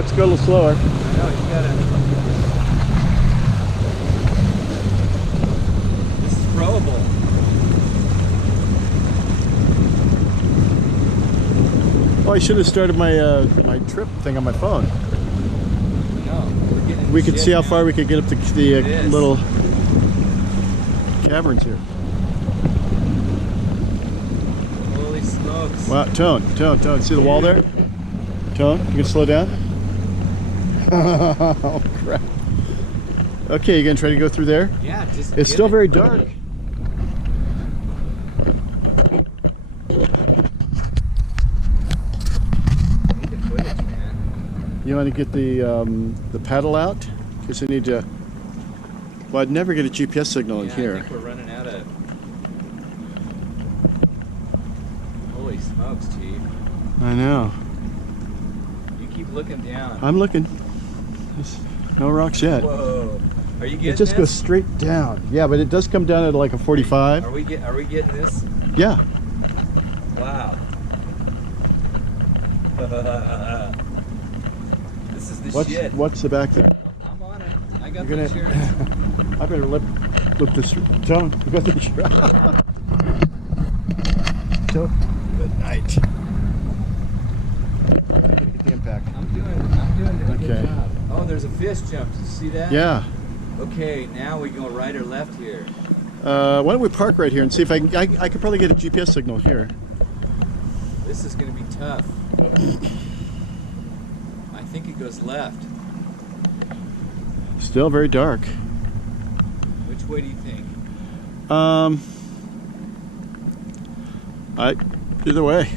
Let's go a little slower. I know, you gotta. This is throwable. Oh, I should have started my my trip thing on my phone. No, we're getting We could see how now. far we could get up to the little caverns here. Holy smokes. Wow, Tone. See the wall there? Tone, you can slow down? Oh, crap. Okay, you gonna try to go through there? Yeah, just. It's still very dark. Need the footage, man. You want to get the paddle out? Because I need to. Well, I'd never get a GPS signal in Yeah, here. I think we're running out of. Holy smokes, Chief. I know. You keep looking down. I'm looking. There's no rocks yet. Whoa. Are you getting It just this? goes straight down. Yeah, but it does come down at like a 45. Are we getting this? Yeah. Wow. This is the shit. What's the back there? I'm on it. I got You're the gonna- insurance. I better look this. Tone, you got the Tone, good night. Get the impact. I'm doing a Okay. good job. Oh, there's a fish jump. Did you see that? Yeah. Okay, now we go right or left here. Why don't we park right here and see if I can. I could probably get a GPS signal here. This is going to be tough. I think it goes left. Still very dark. Which way do you think? Either way,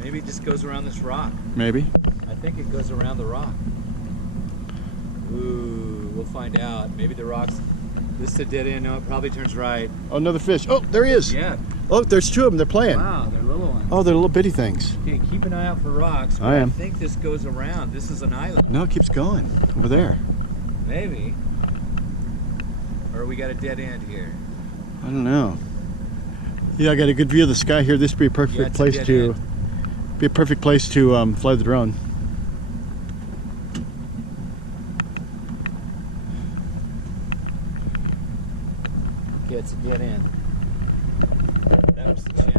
Maybe it just goes around this rock. maybe. I think it goes around the rock. Ooh, we'll find out. Maybe the rocks. This is a dead end. No, it probably turns right. Oh, another fish. Oh, there he is. Yeah. Oh, there's two of them. They're playing. Wow, they're little ones. Oh, they're little bitty things. Okay, keep an eye out for rocks. I am. I think this goes around. This is an island. No, it keeps going over there. Maybe. Or we got a dead end here. I don't know. Yeah, I got a good view of the sky here. This would be a perfect Yeah, it's a place dead to end. be a perfect place to fly the drone. Yeah, it's a dead end. That was the channel.